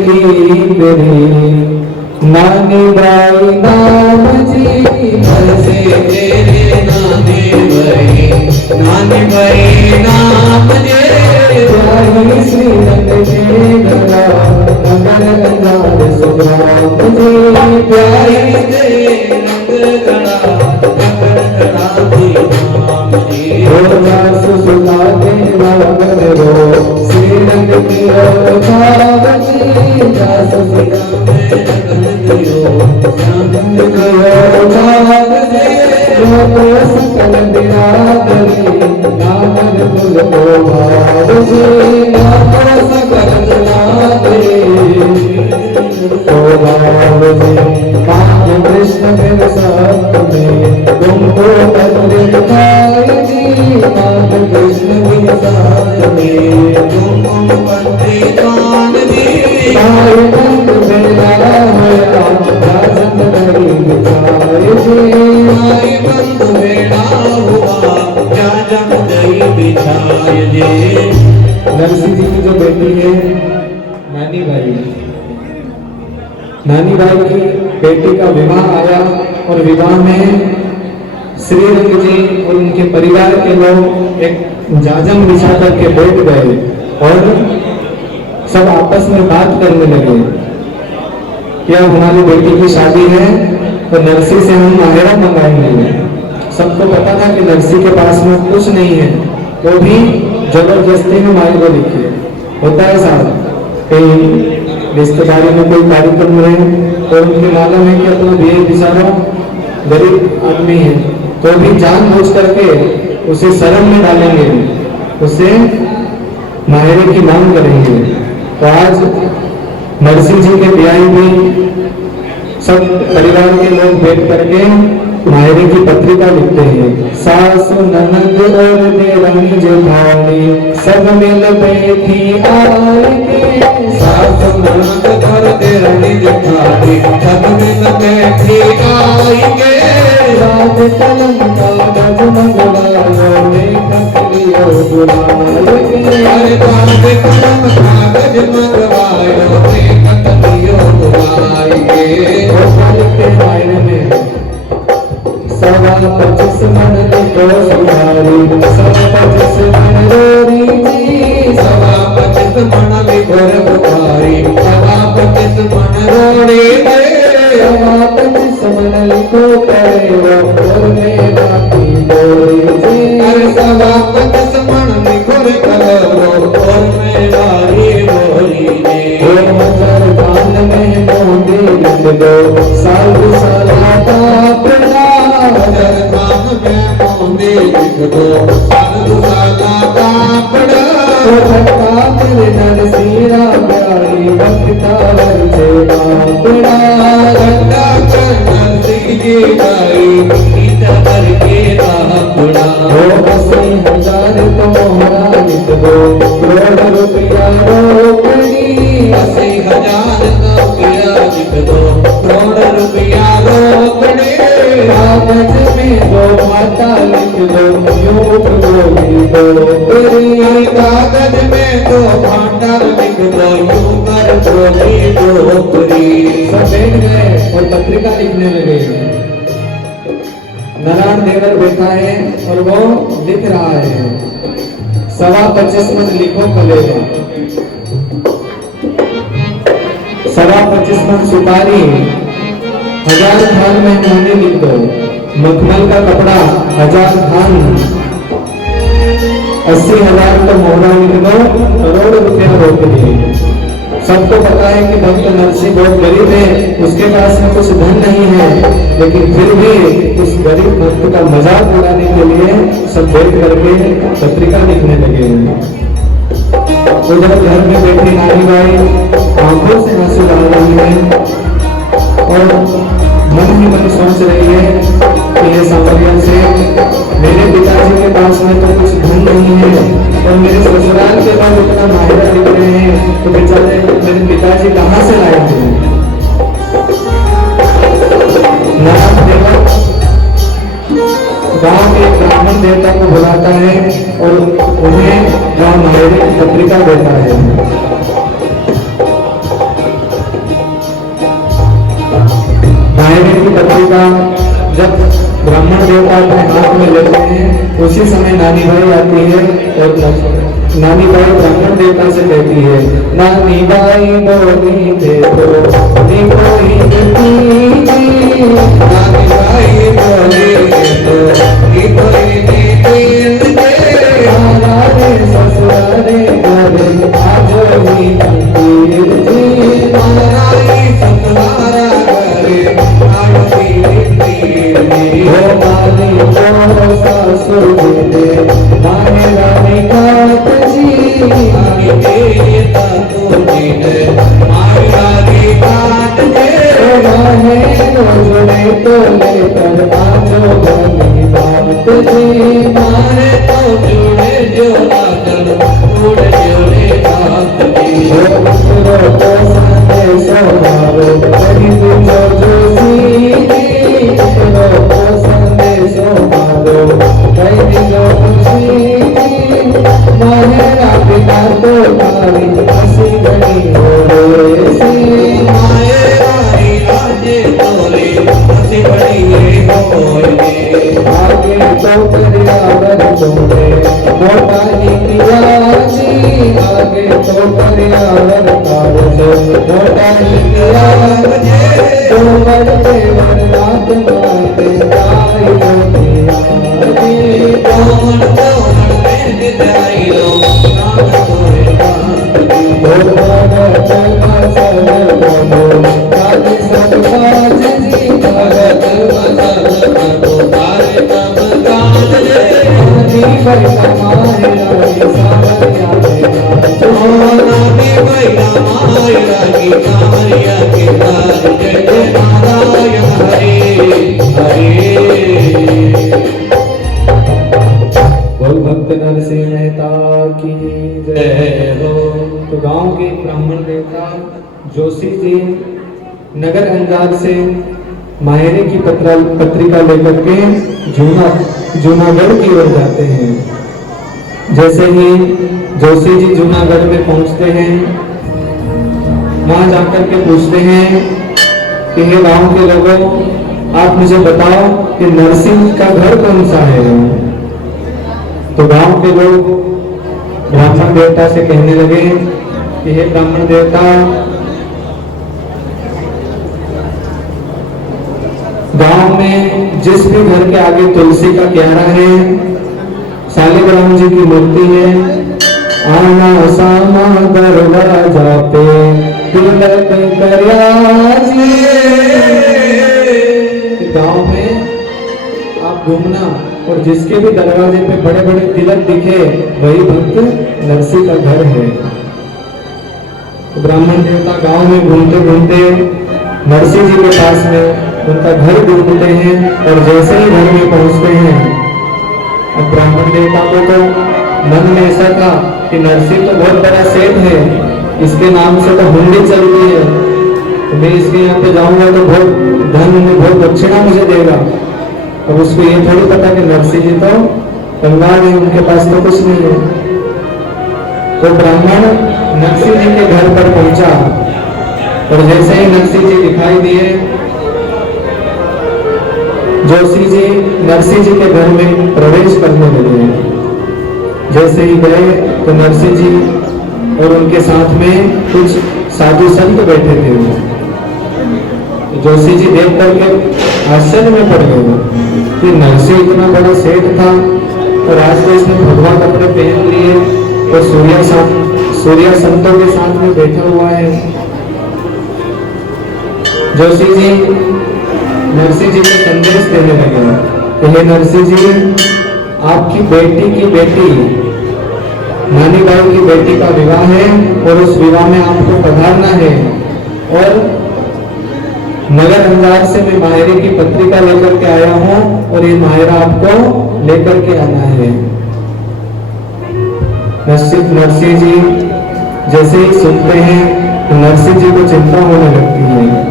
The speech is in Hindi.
मेरी नानी बाई नाम जी बरसे तेरे नानी बाई नाम जे प्यारी श्री नंद के गला नगर अंजार सुग्राम जी प्यारी दे रंग गड़ा दी नाम जी सुसुला के नाम रो श्री नंद की भावती सुसुला सकल बिरादरी नामन कुल को भावजी नाम सकल बिरादरी को भावजी कान्य कृष्ण मेरे साथ में तुमको मंदिर पाएगी कान्य कृष्ण मेरे साथ में तुमको पंडित जान दी पाए नंद मेरा होया राजन नहीं बिचारे आई बंद बेड़ा हुआ क्या जम गई बिछाए जे नरसिंह जी की जो बेटी है नानी बाई की बेटी का विवाह आया और विवाह में श्री रंग जी और उनके परिवार के लोग एक जाजम बिछा करके बैठ गए और सब आपस में बात करने लगे कि अब हमारी बेटी की शादी है तो नरसी से हम माहेरा मंगाएंगे। सबको पता था कि नरसी के पास में कुछ नहीं है तो भी जबरदस्ती में माई को लिखी होता है साहब कहीं रिश्तेदारी में कोई कार्यक्रम है तो उनके मालूम है कि अपना बेर बेचारा गरीब आदमी है तो भी जानबूझ करके उसे शर्म में डालेंगे उसे माहेरे की मांग करेंगे। तो आज नरसिंह जी के ब्याह भी सब परिवार के लोग बैठ करके मायरे की पत्रिका लिखते हैं। सासु ननद और देवरानी जेठानी सब मिल बैठी आएंगे सास ननद और देवरानी जेठानी सब मिल बैठी आएंगे रात कलम कागज मंगवायो लेखक लियो बुलाएंगे अरे रात कलम कागज मंगवायो लेखक लियो बुलाएंगे के मायने में 25 मन लिखो सुधारी 25 मन रोरी जी 25 मन लिखो बुखारी 25 मन रोड़ी 25 मन लिखो करेगा और में बाकी बोरी जी अरे 25 मन लिखो करो और में बारी बोरी जी और मजर दान में मोदी लिख दो साधु सलाता पड़ा मजर दान में मोदी लिख दो साधु सलाता पड़ा ठक्का मेरे नरसीरा प्यारी भक्ता वर्षे पड़ा गंगा कर जी गाई गीत भर के पड़ा हो 80,000 तो मोहरा लिख दो करोड़ रुपया रोकड़ी 80,000 रुपया लिख दो करोड़ रुपया रोकड़े कागज में दो माता लिख दो यूं बोली दो तेरी कागज में दो भांडा लिख दो यूं कर बोली डोकरी सब बैठ गए और पत्रिका लिखने लगे। नारायण देवर बैठा है और वो लिख रहा है 25 मन लिखो कलेगा 25 मन सुपारी 1000 थान में मोहनी लिख दो मखमल का कपड़ा 1000 थान 80,000 तो मोहरा लिख दो करोड़ रुपया रोक दिए। सबको पता है कि भक्त नरसिंह बहुत गरीब है उसके पास में कुछ धन नहीं है लेकिन फिर भी उस गरीब भक्त का मजाक उड़ाने के लिए सब बैठ करके पत्रिका लिखने लगे हैं। उधर घर में बैठी नानी बाई आंखों से आंसू डाल रही है और मन ही मन सोच रही है कि ये सामरिया से मेरे पिताजी के पास में तो कुछ धन नहीं है और मेरे ससुराल के लोग इतना माहिरा लिख रहे हैं तो बेचारे मेरे पिताजी कहाँ से लाएंगे। नारायण देवर गांव के ब्राह्मण देवता को बुलाता है और उन्हें गांव माहिरे की पत्रिका देता है। की पत्रिका जब ब्राह्मण देवता अपने हाथ में लेते हैं, उसी समय नानी बाई आती है और नानी बाई ब्राह्मण देवता से कहती है, नानी बाई बोली देखो देखो नानी भाई बोले तो ससुरारे घरे आजो ही मंदिर जी महारानी सतवारा करे आयो पीर हो माली को सासु जी माने रानी काट जी आगे देता तो जीने मारी लागी काट दे माने जोड़े तो लेकर आजो बनी बात जी मारे तो जोड़े जोड़ा कर उड़ जोड़े बात की हो पुत्रो को संदेशो मारो गरीब जो जोशी पुत्रो को संदेशो मारो गरीब जो जोशी माहेरा पिता तो तारी हसी गई हो ऐसी माए वारी आजे तोरे हसी बड़ी ये होए आगे तो करियावर जोड़े मोटा निकिया जी आगे तो करियावर कागज मोटा निकिया तो बढ़ते रात माते गाय जोतिया कौन कौन में जाई लो नाम तोरे बात की ओ बाबा चला सर बोलो काजी सब काज जी भगत मदद करो तारे तब काज दे जी भाई हमारे रानी सावरिया ओ नानी भैया माया की कारिया के तार जय जय नारायण हरे हरे बोल भक्त नरसिंह मेहता की जय। जय हो तो गांव के ब्राह्मण देवता जोशी जी नगर अंजार से मायरे की पत्रिका लेकर के जूनागढ़ की ओर जाते हैं। जैसे ही जोशी जी जूनागढ़ में पहुंचते हैं, वहां जाकर के पूछते हैं कि हे गांव के लोगों, आप मुझे बताओ कि नरसिंह का घर कौन सा है। तो गांव के लोग ब्राह्मण देवता से कहने लगे कि हे ब्राह्मण देवता, गांव में जिस भी घर के आगे तुलसी का क्यारा है, शालिग्राम जी की मूर्ति है, आना सामा दरवाजा पे तिलक करया जी। गांव में आप घूमना और जिसके भी दरवाजे पे बड़े बड़े तिलक दिखे, वही भक्त नरसिंह का घर है। तो ब्राह्मण देवता गांव में घूमते घूमते नरसिंह जी के पास में उनका घर ढूंढते हैं और जैसे ही घर में पहुंचते हैं, अब ब्राह्मण देवता को तो मन में ऐसा था कि नरसिंह तो बहुत बड़ा सेठ है, इसके नाम से तो हुंडी चलती है, तो मैं इसके यहाँ पे जाऊंगा तो बहुत धन में बहुत दक्षिणा मुझे देगा। अब उसको ये थोड़ी पता कि नरसिंह जी तो कंगाल है, उनके पास तो कुछ नहीं है। तो ब्राह्मण नरसिंह जी के घर पर पहुंचा और जैसे ही नरसिंह जी दिखाई दिए, जोशी जी नरसिंह जी के घर में प्रवेश करने लगे। जैसे ही गए तो नरसिंह जी और उनके साथ में कुछ साधु संत बैठे थे। तो जोशी जी देख करके आश्चर्य में पड़ गए कि नरसिंह इतना बड़ा सेठ था और आज तो इसने भगवा कपड़े पहन लिए और सूर्या संतों के साथ में बैठा हुआ है। जोशी जी नरसिंह जी को संदेश देने लगे कि हे नरसिंह जी, आपकी बेटी की बेटी नानी बाई की बेटी का विवाह है और उस विवाह में आपको पधारना है, और नगर अंजार से मैं मायरे की पत्रिका लेकर के आया हूं और ये मायरा आपको लेकर के आना है। नरसिंह जी जैसे ही सुनते हैं तो नरसिंह जी को चिंता होने लगती है।